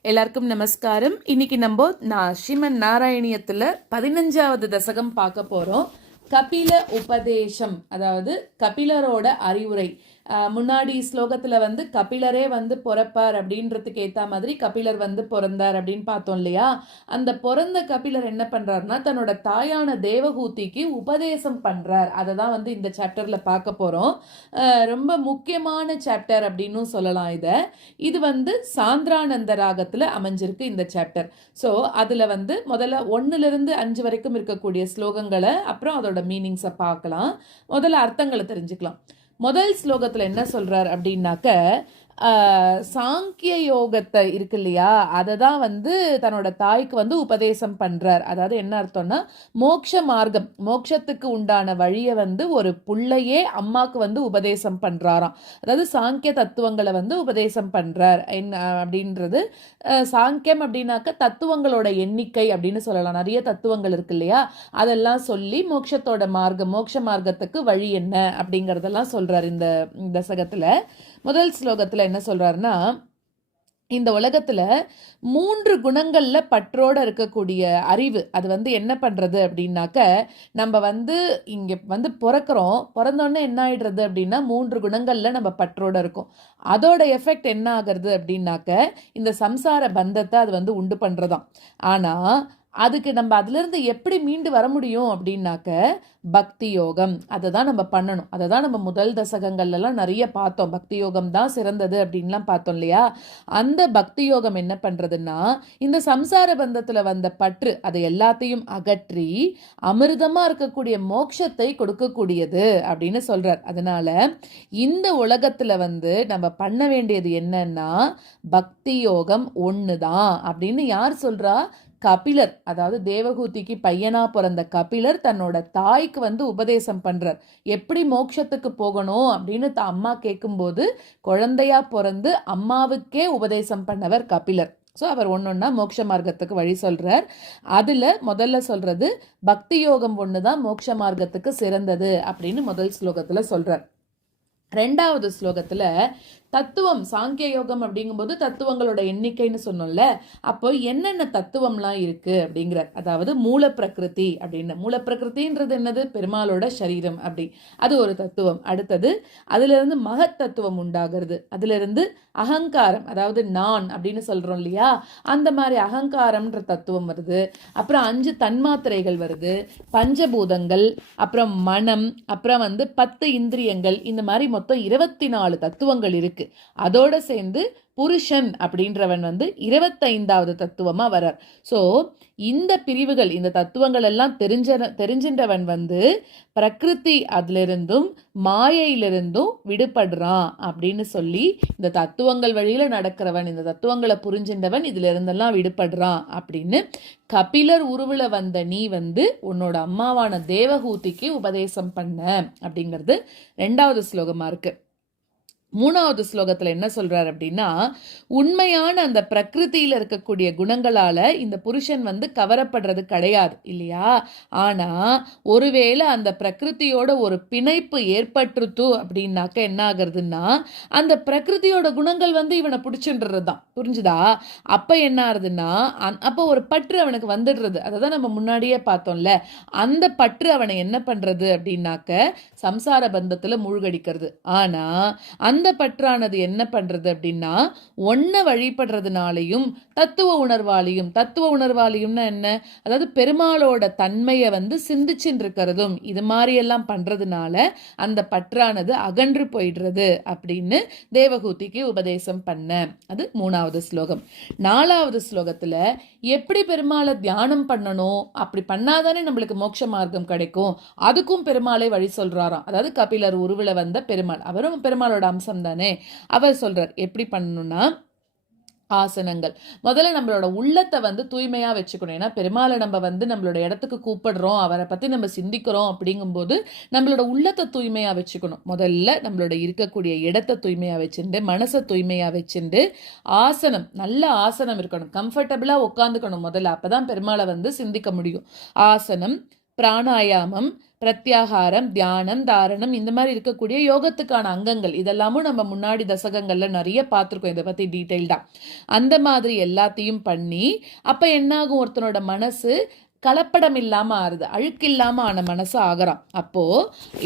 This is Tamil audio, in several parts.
எல்லாருக்கும் நமஸ்காரம். இன்னைக்கு நம்ம நான் ஸ்ரீமன் நாராயணியத்துல பதினஞ்சாவது தசகம் பார்க்க போறோம். கபில உபதேசம் அதாவது கபிலரோட அறிவுரை. முன்னாடி ஸ்லோகத்தில் வந்து கபிலரே வந்து பிறப்பார் அப்படின்றதுக்கு ஏற்ற மாதிரி கபிலர் வந்து பிறந்தார் அப்படின்னு பார்த்தோம் இல்லையா? அந்த பிறந்த கபிலர் என்ன பண்ணுறாருனா தன்னோட தாயான தேவகூதிக்கு உபதேசம் பண்ணுறார் அதை தான் வந்து இந்த சாப்டரில் பார்க்க போகிறோம் ரொம்ப முக்கியமான சாப்டர் அப்படின்னும் சொல்லலாம் இதை. இது வந்து சாந்திரானந்த ராகத்தில் அமைஞ்சிருக்கு இந்த சாப்டர் ஸோ அதில் வந்து முதல்ல ஒன்றுலேருந்து அஞ்சு வரைக்கும் இருக்கக்கூடிய ஸ்லோகங்களை அப்புறம் அதோட மீனிங்ஸை பார்க்கலாம். முதல்ல அர்த்தங்களை தெரிஞ்சுக்கலாம். முதல் ஸ்லோகத்தில் என்ன சொல்கிறார் அப்படின்னாக்க சாங்கிய யோகத்தை இருக்கு இல்லையா? அதை தான் வந்து தன்னோட தாய்க்கு வந்து உபதேசம் பண்ணுறார் அதாவது என்ன அர்த்தம்னா மோட்ச மார்க்கம் மோட்சத்துக்கு உண்டான வழியை வந்து ஒரு புள்ளையே அம்மாவுக்கு வந்து உபதேசம் பண்ணுறாராம் அதாவது சாங்கிய தத்துவங்களை வந்து உபதேசம் பண்ணுறார் என்ன அப்படின்றது சாங்கியம் அப்படின்னாக்க தத்துவங்களோட எண்ணிக்கை அப்படின்னு சொல்லலாம். நிறைய தத்துவங்கள் இருக்கு இல்லையா? அதெல்லாம் சொல்லி மோட்சத்தோட மார்க்கம் மோட்ச மார்க்கத்துக்கு வழி என்ன அப்படிங்கிறதெல்லாம் சொல்கிறார் இந்த தசகத்தில். முதல் ஸ்லோகத்தில் என்ன சொல்கிறாருன்னா இந்த உலகத்தில் மூன்று குணங்களில் பற்றோடு இருக்கக்கூடிய அறிவு அது வந்து என்ன பண்ணுறது அப்படின்னாக்க நம்ம வந்து இங்கே வந்து பிறக்கிறோம் பிறந்தோடனே என்ன ஆயிடுறது அப்படின்னா மூன்று குணங்களில் நம்ம பற்றோடு இருக்கும். அதோட எஃபெக்ட் என்ன ஆகிறது அப்படின்னாக்க இந்த சம்சார பந்தத்தை அது வந்து உண்டு பண்ணுறதாம் ஆனால் அதுக்கு நம்ம அதுலேருந்து எப்படி மீண்டு வர முடியும் அப்படின்னாக்க பக்தி யோகம். அதை தான் நம்ம பண்ணணும். அதை தான் நம்ம முதல் தசகங்கள்லாம் நிறைய பார்த்தோம். பக்தி யோகம் தான் சிறந்தது அப்படின்லாம் பார்த்தோம் இல்லையா? அந்த பக்தி யோகம் என்ன பண்ணுறதுன்னா இந்த சம்சார பந்தத்தில் வந்த பற்று அதை எல்லாத்தையும் அகற்றி அமிர்தமாக இருக்கக்கூடிய மோட்சத்தை கொடுக்கக்கூடியது அப்படின்னு சொல்கிறார் அதனால் இந்த உலகத்தில் வந்து நம்ம பண்ண வேண்டியது என்னன்னா பக்தி யோகம் ஒன்று தான் அப்படின்னு யார் சொல்கிறா கபிலர் அதாவது தேவகூதிக்கு பையனா பிறந்த கபிலர் தன்னோட தாய்க்கு வந்து உபதேசம் பண்றார். எப்படி மோட்சத்துக்கு போகணும் அப்படின்னு தான் அம்மா கேட்கும்போது குழந்தையா பிறந்து அம்மாவுக்கே உபதேசம் பண்ணவர் கபிலர். ஸோ அவர் ஒன்றுன்னா மோட்ச மார்க்கத்துக்கு வழி சொல்கிறார் அதில் முதல்ல சொல்கிறது பக்தி யோகம் ஒன்று தான் மோட்ச மார்க்கத்துக்கு சிறந்தது அப்படின்னு முதல் ஸ்லோகத்தில் சொல்கிறார் ரெண்டாவது ஸ்லோகத்தில் தத்துவம் சாங்கிய யோகம் அப்படிங்கும்போது தத்துவங்களோட எண்ணிக்கைன்னு சொன்னோம்ல அப்போ என்னென்ன தத்துவம்லாம் இருக்கு அப்படிங்கிற அதாவது மூல பிரகிருதி அப்படின்னு. மூல பிரகிருதின்றது என்னது? பெருமாளோட சரீரம் அப்படி. அது ஒரு தத்துவம். அடுத்தது அதிலிருந்து மகத் தத்துவம் உண்டாகிறது. அதிலிருந்து அகங்காரம் அதாவது நான் அப்படின்னு சொல்கிறோம் இல்லையா? அந்த மாதிரி அகங்காரம்ன்ற தத்துவம் வருது. அப்புறம் அஞ்சு தன்மாத்திரைகள் வருது. பஞ்சபூதங்கள் அப்புறம் மனம் அப்புறம் வந்து பத்து இந்திரியங்கள் இந்த மாதிரி மொத்தம் இருபத்தி நாலு தத்துவங்கள் இருக்கு. அதோட சேர்ந்து புருஷன் அப்படின்றவன் வந்து இருபத்தைந்தாவது தத்துவமா வரார் சோ இந்த பிரிவுகள் இந்த தத்துவங்கள் எல்லாம் தெரிஞ்ச தெரிஞ்சின்றவன் வந்து பிரகிருதி அதிலிருந்தும் மாயையிலிருந்தும் விடுபடுறான் அப்படின்னு சொல்லி இந்த தத்துவங்கள் வழியில நடக்கிறவன் இந்த தத்துவங்களை புரிஞ்சின்றவன் இதுல இருந்தெல்லாம் விடுபடுறான் அப்படின்னு கபிலர் உருவில் வந்த நீ வந்து உன்னோட அம்மாவான தேவகூதிக்கு உபதேசம் பண்ண அப்படிங்கிறது ரெண்டாவது ஸ்லோகமா இருக்கு. மூணாவது ஸ்லோகத்துல என்ன சொல்றாரு அப்படின்னா உண்மையான அந்த பிரகிருதியில இருக்கக்கூடிய குணங்களால இந்த புருஷன் வந்து கவரப்படுறது கிடையாது இல்லையா? ஆனா ஒருவேளை அந்த பிரகிருத்தியோட ஒரு பிணைப்பு ஏற்பட்டுருத்து அப்படின்னாக்க என்ன ஆகுறதுன்னா அந்த பிரகிருத்தியோட குணங்கள் வந்து இவனை பிடிச்சின்றது தான் புரிஞ்சுதா? அப்ப என்ன ஆகுதுன்னா அந்- அப்ப ஒரு பற்று அவனுக்கு வந்துடுறது. அதை தான் நம்ம முன்னாடியே பார்த்தோம்ல. அந்த பற்று அவனை என்ன பண்றது அப்படின்னாக்க சம்சார பந்தத்துல மூழ்கடிக்கிறது. ஆனா அந்த பற்றானது என்ன பண்றது அப்படின்னா ஒன்ன வழிபடுறதுனாலையும் தத்துவ உணர்வாலையும் தத்துவ உணர்வாலையும்னா என்ன? அதாவது பெருமாளோட தன்மையை வந்து சிந்திச்சுட்டு இருக்கிறதும் இது மாதிரி எல்லாம் பண்றதுனால அந்த பற்றானது அகன்று போயிடுறது அப்படின்னு தேவகூதிக்கு உபதேசம் பண்ண. அது மூணாவது ஸ்லோகம். நாலாவது ஸ்லோகத்துல எப்படி பெருமாளை தியானம் பண்ணணும்? அப்படி பண்ணாதானே நம்மளுக்கு மோட்ச மார்க்கம் கிடைக்கும். அதுக்கும் பெருமாளை வழி சொல்றாராம். அதாவது கபிலர் உருவில வந்த பெருமாள். அவரும் பெருமாளோட அம்சம் தானே அவர் சொல்றார் எப்படி பண்ணணும்னா ஆசனங்கள். முதல்ல நம்மளோட உள்ளத்தை வந்து தூய்மையா வச்சுக்கணும். ஏன்னா பெருமாளை நம்ம வந்து நம்மளோட இடத்துக்கு கூப்பிடுறோம். அவரை பத்தி நம்ம சிந்திக்கிறோம் அப்படிங்கும்போது நம்மளோட உள்ளத்தை தூய்மையா வச்சுக்கணும். முதல்ல நம்மளோட இருக்கக்கூடிய இடத்தை தூய்மையா வச்சுட்டு மனசை தூய்மையா வச்சுட்டு ஆசனம் நல்ல ஆசனம் இருக்கணும். கம்ஃபர்டபுளா உட்காந்துக்கணும் முதல்ல. அப்பதான் பெருமாளை வந்து சிந்திக்க முடியும். ஆசனம் பிராணாயாமம் பிரத்யாகாரம் தியானம் தாரணம் இந்த மாதிரி இருக்கக்கூடிய யோகத்துக்கான அங்கங்கள். இதெல்லாமும் நம்ம முன்னாடி தசகங்கள்ல நிறைய பார்த்துருக்கோம். இதை பத்தி டீட்டெயில்டா அந்த மாதிரி எல்லாத்தையும் பண்ணி அப்ப என்னாகும்? ஒருத்தனோட மனசு கலப்படம் இல்லாம ஆறுது. அழுக்கில்லாம ஆன மனசு ஆகிறான். அப்போ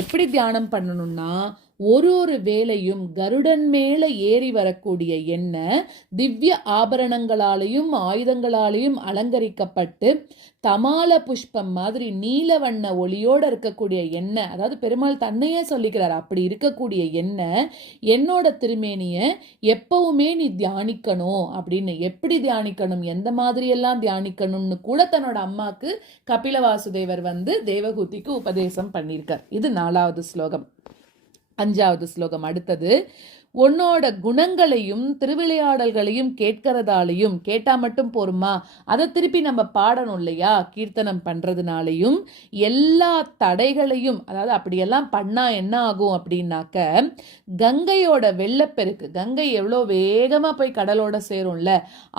எப்படி தியானம் பண்ணணும்னா ஒரு ஒரு வேளையும் கருடன் மேல ஏறி வரக்கூடிய என்ன திவ்ய ஆபரணங்களாலையும் ஆயுதங்களாலையும் அலங்கரிக்கப்பட்டு தமால புஷ்பம் மாதிரி நீல வண்ண ஒளியோட இருக்கக்கூடிய எண்ணெய் அதாவது பெருமாள் தன்னையே சொல்லிக்கிறார் அப்படி இருக்கக்கூடிய எண்ணெய் என்னோட திருமேனிய எப்பவுமே நீ தியானிக்கணும். அப்படின்னு எப்படி தியானிக்கணும்? எந்த மாதிரி எல்லாம் தியானிக்கணும்னு கூட தன்னோட அம்மாக்கு கபில வாசுதேவர் வந்து தேவகூதிக்கு உபதேசம் பண்ணியிருக்கார். இது நாலாவது ஸ்லோகம். அஞ்சாவது ஸ்லோகம் அடுத்தது உன்னோட குணங்களையும் திருவிளையாடல்களையும் கேட்கறதாலையும் கேட்டா மட்டும் போருமா? அதை திருப்பி நம்ம பாடணும் இல்லையா? கீர்த்தனம் பண்றதுனாலையும் எல்லா தடைகளையும் அதாவது அப்படியெல்லாம் பண்ணா என்ன ஆகும் அப்படின்னாக்க கங்கையோட வெள்ளப்பெருக்கு கங்கை எவ்வளோ வேகமா போய் கடலோட சேரும்ல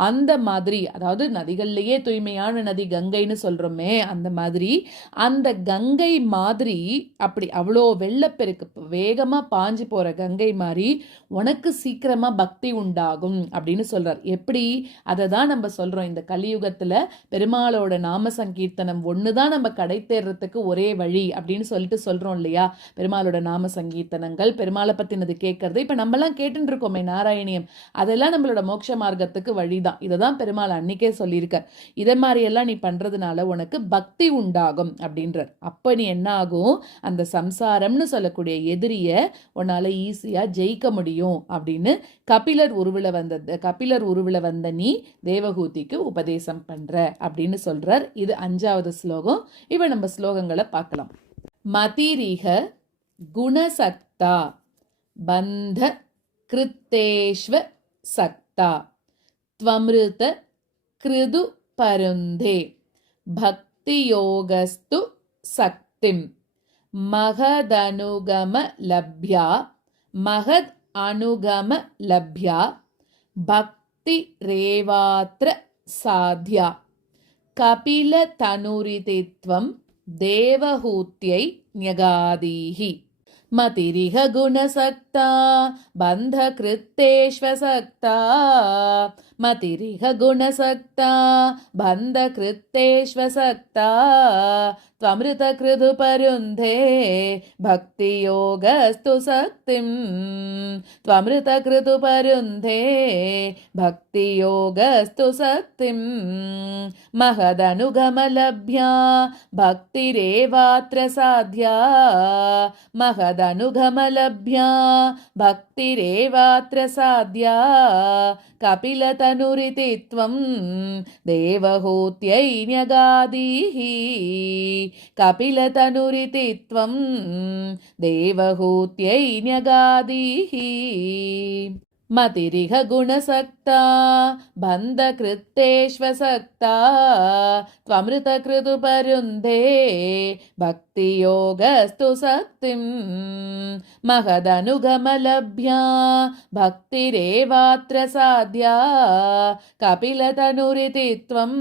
அந்த மாதிரி அதாவது நதிகள்லேயே தூய்மையான நதி கங்கைன்னு சொல்றோமே அந்த மாதிரி அந்த கங்கை மாதிரி அப்படி அவ்வளோ வெள்ளப்பெருக்கு வேகமா பாஞ்சு போற கங்கை மாதிரி உனக்கு சீக்கிரமா பக்தி உண்டாகும் அப்படின்னு சொல்றார். எப்படி? அதை தான் நம்ம சொல்றோம். இந்த கலியுகத்துல பெருமாளோட நாம சங்கீர்த்தனம் ஒண்ணுதான் நம்ம கடை தேர்றதுக்கு ஒரே வழி அப்படின்னு சொல்லிட்டு சொல்றோம் இல்லையா? பெருமாளோட நாம சங்கீர்த்தனங்கள் பெருமாளை பத்தினது கேட்கறது இப்ப நம்மலாம் கேட்டுட்டு நாராயணியம். அதெல்லாம் நம்மளோட மோட்ச மார்க்கத்துக்கு வழிதான். இதை தான் பெருமாள் அன்னைக்கே சொல்லியிருக்கார். இதை மாதிரியெல்லாம் நீ பண்றதுனால உனக்கு பக்தி உண்டாகும் அப்படின்றார். அப்ப நீ என்ன ஆகும் அந்த சம்சாரம்னு சொல்லக்கூடிய எதிரிய உன்னால ஈஸியா ஜெயிக்க முடியும். அப்படின்னு கபிலர் உருவில வந்த கபிலர் உருவில வந்த நீ தேவகூதிக்கு உபதேசம் பண்ற அப்படின்னு சொல்றார் இது அஞ்சாவது ஸ்லோகம் இப்ப நம்ம ஸ்லோகங்களை பார்க்கலாம் மதிரிக குணசக்தா பந்த கிருத்தேஷ்வ சக்தா त्वमृत कृदु परुन्धे भक्तियोगस्तु सक्तिं महदनुगमलभ्या महद् அனுகம லப்யா பக்தி ரேவாத்திர சாத்யா. கபில தனுரிதித்வம் தேவஹூத்தியை ஞகாதீஹி. மதிரிக குணசக் गुणसक्ता बन्धकृत्तेष्वसक्ता मतिरिह गुणसक्ता बन्धकृत्तेष्वसक्ता त्वमृतकृदुपरुन्धे भक्तियोगस्तु सक्तिं त्वमृतकृतुपरुन्धे भक्तियोगस्तु सक्तिं महदनुगमलभ्या भक्तिरेवात्र साध्या महदनुगमलभ्या भक्तिरेवात्र साध्या कपिलतनुरिति त्वं देवहूत्यै न्यगादीः कपिलतनुरिति त्वं देवहूत्यै न्यगादीः मतिरिह गुणसक्ता बन्धकृत्तेष्वसक्ता त्वमृतकृतुपरुन्धे भक्तियोगस्तु सक्तिं महदनुगमलभ्या भक्तिरेवात्र साध्या कपिलतनुरिति त्वं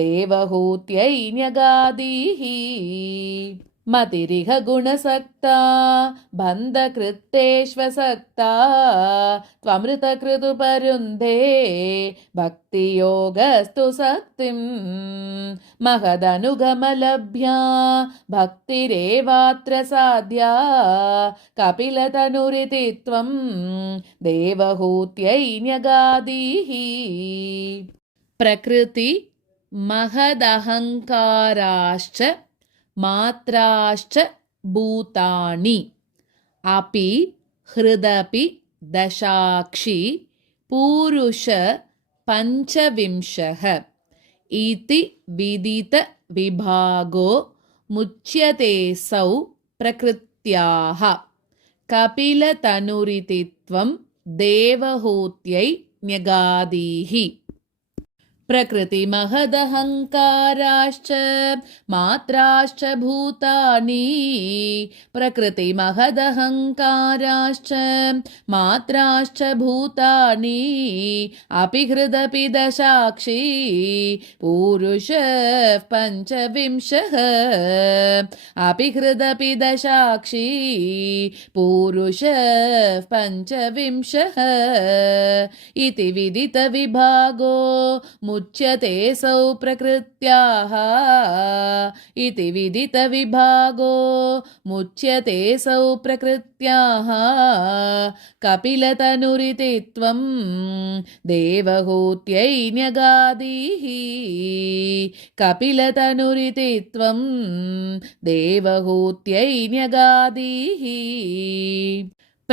देवहूत्यै न्यगादीः मतिरिह गुणसक्ता बन्धकृत्तेष्वसक्ता त्वमृतकृतुपरुन्धे भक्तियोगस्तु सक्तिं महदनुगमलभ्या भक्तिरेवात्र साध्या कपिलतनुरिति त्वं देवहूत्यै न्यगादीः प्रकृति महदहङ्काराश्च मात्राश्च भूतानि। अपि हृदपि दशाक्षि पूरुष पञ्चविंशः। इति विदितविभागो मुच्यतेऽसौ प्रकृत्याः। कपिलतनुरिति त्वं देवहूत्यै न्यगादीः प्रकृतिमहदहङ्काराश्च मात्राश्च भूतानि। प्रकृतिमहदहङ्काराश्च मात्राश्च भूतानि। अपि हृदपि दशाक्षी, पूरुषः पञ्चविंशः। अपि हृदपि दशाक्षी, पूरुषः पञ्चविंशः। इति विदितविभागो मुच्यते सौ प्रकृत्याः इति विदितविभागो। मुच्यते सौ प्रकृत्याः कपिलतनुरिति त्वं देवहूत्यै न्यगादीः कपिलतनुरिति त्वं देवहूत्यै न्यगादीः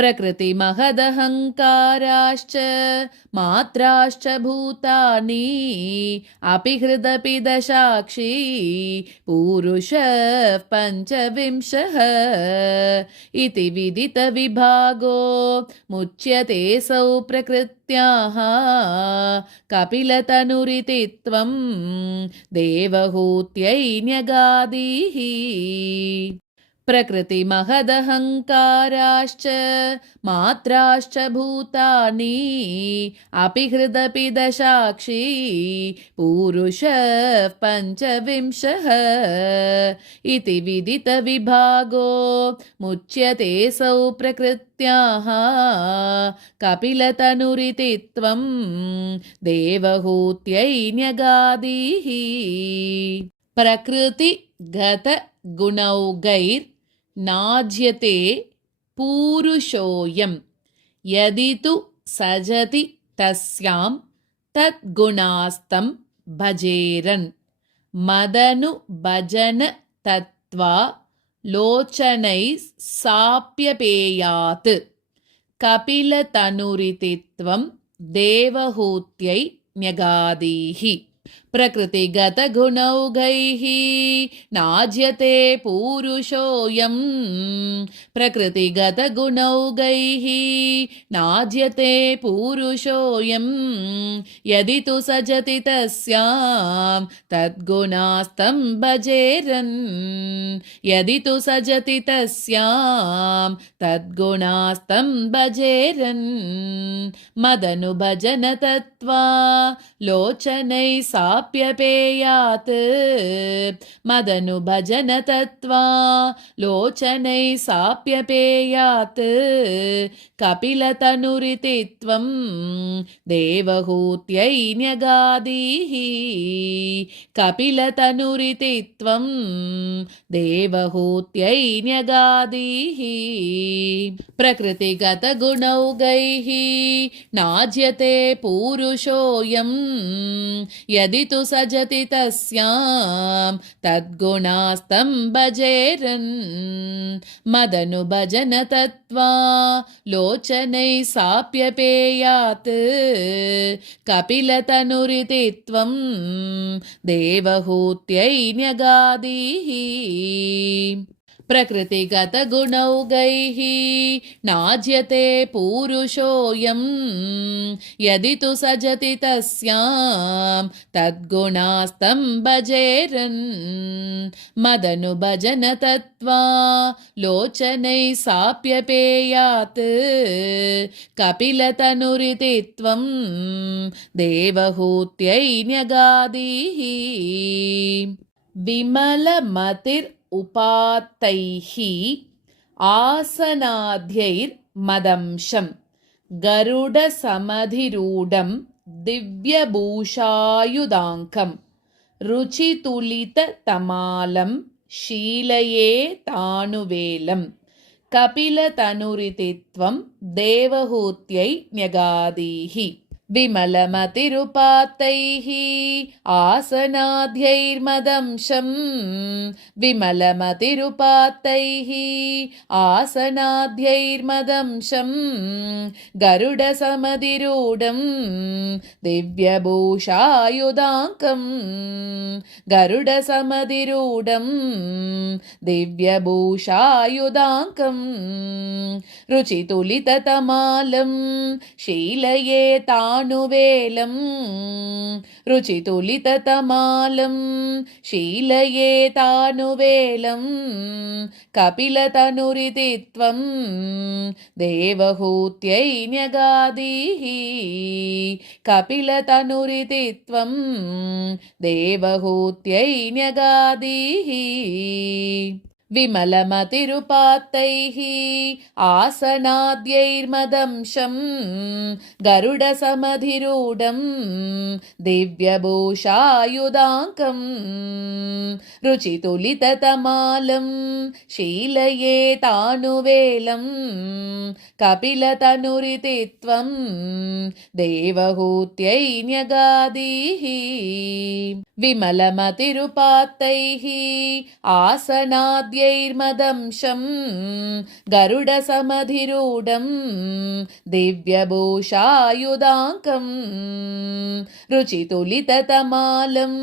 प्रकृतिमहदहङ्काराश्च, मात्राश्च भूतानि, अपि हृदपि दशाक्षी, पूरुषः पञ्चविंशः इति विदितविभागो मुच्यते सौ प्रकृत्याः। कपिलतनुरिति त्वं देवहूत्यै प्रकृतिमहदहङ्काराश्च मात्राश्च भूतानि अपि हृदपि दशाक्षी पूरुषः पञ्चविंशः इति विदितविभागो मुच्यते सौ प्रकृत्याः। कपिलतनुरिति त्वं देवहूत्यै न्यगादीः प्रकृतिगतगुणौगैर् नाज्यते पूरुषोऽयं यदि तु सजति तस्यां तद्गुणास्तं भजेरन्। मदनुभजन तत्त्वा लोचनैः साप्यपेयात्। कपिलतनुरिति त्वं देवहूत्यै न्यगादीः प्रकृतिगतगुणौघैः नाज्यते पूरुषोऽयं प्रकृतिगतगुणौघैः नाज्यते पूरुषोऽयं यदि तु सजति तस्यां तद्गुणास्तं भजेरन् यदि तु सजति तस्यां तद्गुणास्तं भजेरन् मदनुभजन तत्त्वा लोचनै साप्यपेयात् मदनुभजन तत्त्वा लोचनै साप्यपेयात् कपिलतनुरिति त्वं देवहूत्यै न्यगादीः कपिलतनुरिति त्वं देवहूत्यै न्यगादीः प्रकृतिगतगुणौगैः नाज्यते पूरुषोऽयं यदि तु सजति तस्यां तद्गुणास्तं भजेरन् मदनुभजन तत्त्वा लोचनै साप्यपेयात् कपिलतनुरिति त्वं देवहूत्यै न्यगादीः प्रकृतिगतगुणौगैः नाज्यते पूरुषोऽयं यदि तु सजति तस्यां तद्गुणास्तं भजेरन् मदनुभजन तत्त्वा लोचनै साप्यपेयात् कपिलतनुरिति त्वं देवहूत्यै न्यगादीः विमलमतिर् उपात्तैः आसनाद्यैर्मदंशं गरुडसमधिरूढं दिव्यभूषायुधाङ्कं रुचितुलिततमालं शीलये तानुवेलं कपिलतनुरिति त्वं देवहूत्यै न्यगादीः विमलमतिरुपात्तैः आसनाद्यैर्मदंशं विमलमतिरुपात्तैः आसनाद्यैर्मदंशं गरुडसमधिरूढं दिव्यभूषायुधाङ्कं गरुडसमधिरूढं दिव्यभूषायुधाङ्कं रुचितुलिततमालं शीलये तान् భానువేలం రుచితులితమాలం శీలయే తానువేలం కపిలతనురితి త్వం దేవహూత్యై న్యగాదీ కపిలతనురితి త్వం దేవహూత్యై న్యగాదీ विमलमतिरुपात्तैः आसनाद्यैर्मदंशं गरुडसमधिरूढं दिव्यभूषायुधाङ्कं रुचितुलिततमालं शीलये तानुवेलं कपिलतनुरिति त्वं देवहूत्यै न्यगादीः विमलमतिरुपात्तैः आसनाद्यैर्मदंशं गरुडसमधिरूढं दिव्यभूषायुधाङ्कं रुचितुलिततमालं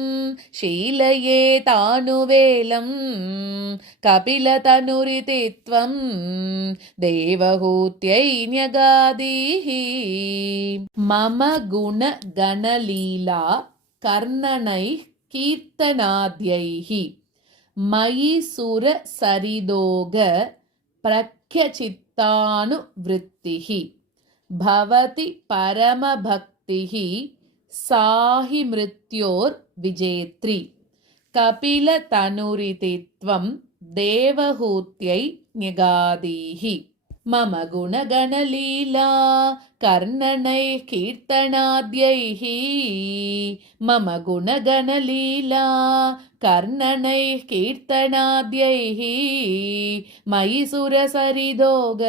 शीलये तानुवेलं कपिलतनुरिति त्वं देवहूत्यै न्यगादीः मम गुणगणलीला कर्णनैः കീർത്തനാദ്യൈ മയി സുര സരിതോഗ പ്രഖ്യചിത്താനുവൃത്തി ഭവതി പരമഭക്തി സാഹി മൃത്യോർ വിജേത്രി. കപിലതനുരിതിത്വം ദേവഹൂത്യൈ ന്യഗാദീഹി മമ ഗുണഗണലീലാ कर्णनैः कीर्तनाद्यैः मम गुणगणलीला कर्णनैः कीर्तनाद्यैः मयि सुरसरिदोग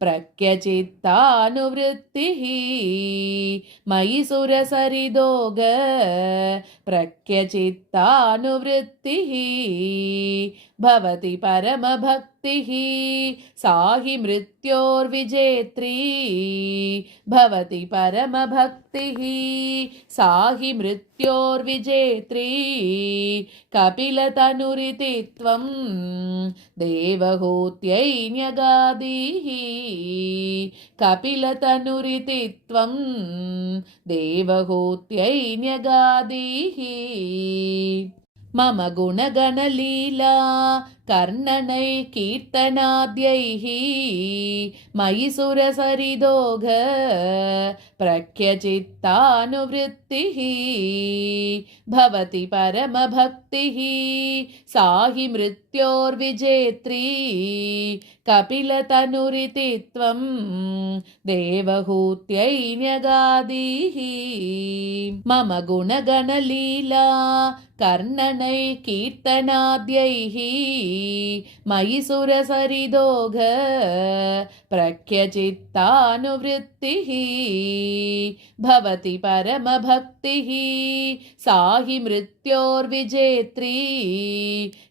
प्रख्यचित्तानुवृत्तिः मयि सुरसरिदोग प्रख्यचित्तानुवृत्तिः भवति परमभक्तिः सा हि मृत्योर्विजेत्री भवति परमभक्तिः सा हि मृत्योर्विजेत्री कपिलतनुरिति त्वं देवहूत्यै न्यगादीः कपिलतनुरिति त्वं देवहूत्यै न्यगादीः मम गुणगणलीला कर्णनैः कीर्तनाद्यैः मयि सुरसरिदोघ प्रख्यचित्तानुवृत्तिः भवति परमभक्तिः सा हि मृत्योर्विजेत्री कपिलतनुरिति त्वं देवहूत्यै न्यगादीः मम गुणगणलीला कर्णनैः कीर्तनाद्यैः मयि सुरसरिदोघ प्रख्यचित्तानुवृत्तिः भवति परमभक्तिः सा हि मृत्योर्विजेत्री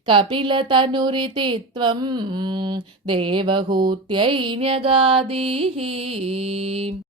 कपिलतनुरिति त्वं देवहूत्यै न्यगादीः